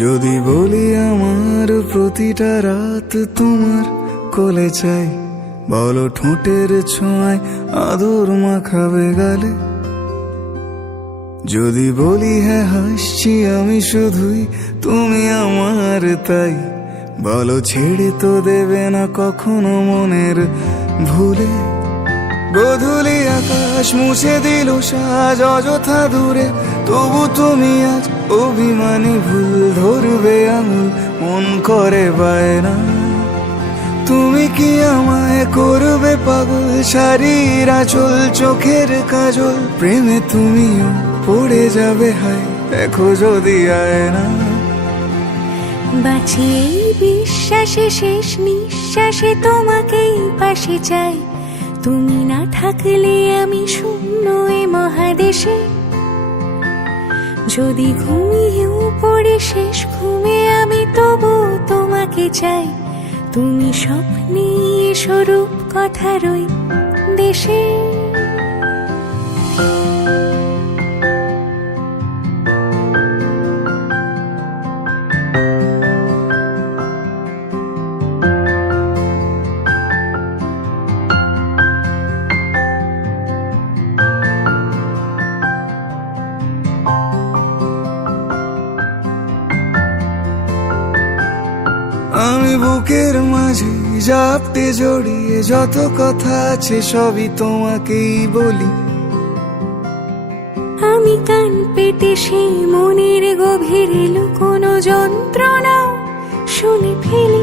যদি বলি আমার প্রতিটা রাত তোমার কোলে চাই, বলো ঠোঁটের ছোঁয়ায় আদর মাখাবে গালে। যদি বলি হ্যাঁ হাসছি আমি শুধুই, তুমি আমার তাই, বলো ছেড়ে তো দেবে না কখনো মনের ভুলে। গধুলি আকাশ মুছে দিল সাজ অযথা দূরে। তবু তুমি আজ অভিমানী ভুল ধরবে আঙুল, মন করে বায়না। তুমি কি আমায় করবে পাগল? শাড়ির আঁচল, চোখের কাজল, প্রেমে তুমিও পড়ে যাবে হায়, দেখো যদি আয় না বাঁচি এই বিশ্বাসে শেষ নিঃশ্বাসে তোমাকেই পাশে চাই। তুমি না থাকলে আমি শূন্য এ মহাদেশে। যদি ঘুমিয়েও পড়ে শেষ ঘুমে আমি তবু তোমাকে চাই। তুমি স্বপ্নে স্বরূপ কথা রই দেশে। আমি বুকের মাঝে জাপটে জড়িয়ে যত কথা আছে সবই তোমাকেই বলি। আমি কান পেতে সেই মনের গভীরে লুকোনো যন্ত্রণা, শুনে ফেল